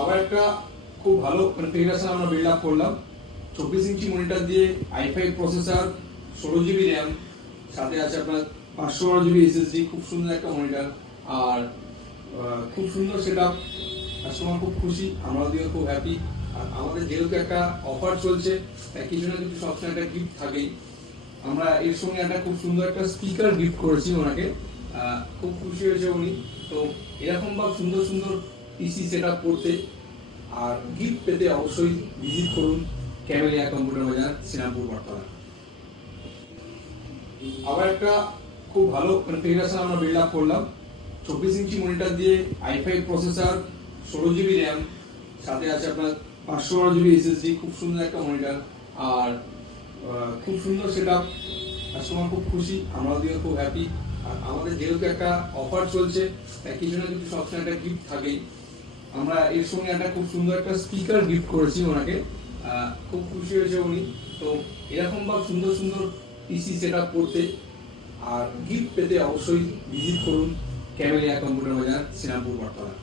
আবার একটা খুব ভালো কনফিগারেশন আমরা বিল্ড আপ করলাম। 24 ইঞ্চি মনিটর দিয়ে i5 প্রসেসর, 16 জিবি র্যাম, সাথে আছে আপনার 512 জিবি এসএসডি। খুব সুন্দর একটা মনিটর আর খুব সুন্দর সেটআপ। কাস্টমার খুব খুশি, আমরা দিয়েও খুব হ্যাপি। আর আমাদের যেহেতু একটা অফার চলছে, তাই কিছু না কিছু সবসময় একটা গিফট থাকেই। আমরা এর সঙ্গে একটা খুব সুন্দর একটা স্পিকার গিফট করেছি ওনাকে। খুব খুশি হয়েছে উনি। তো এরকম বা সুন্দর সুন্দর পিসি সেট আপ করতে আর গিফট পেতে অবশ্যই ভিজিট করুন ক্যামেলিয়া কম্পিউটার বাজার, শ্রীরামপুর, বটতলা। আবার একটা খুব ভালো কনফিগারেশন আমরা বিল্ড আপ করলাম। 24 ইঞ্চি মনিটর দিয়ে i5 প্রসেসর, 16 জিবি র্যাম, সাথে আছে আপনার 512 জিবি এসএসডি। খুব সুন্দর একটা মনিটর আর খুব সুন্দর সেটআপ। কাস্টমার খুব খুশি, আমরা দিয়েও খুব হ্যাপি। আর আমাদের যেহেতু একটা অফার চলছে, তাই কিছু না কিছু সবসময় একটা গিফট থাকেই। আমরা এর সঙ্গে একটা খুব সুন্দর একটা স্পিকার গিফট করেছি ওনাকে। খুব খুশি হয়েছে উনি। তো এরকম বা সুন্দর সুন্দর পিসি সেট আপ করতে আর গিফট পেতে অবশ্যই ভিজিট করুন ক্যামেলিয়া কম্পিউটার বাজার, শ্রীরামপুর, বটতলা।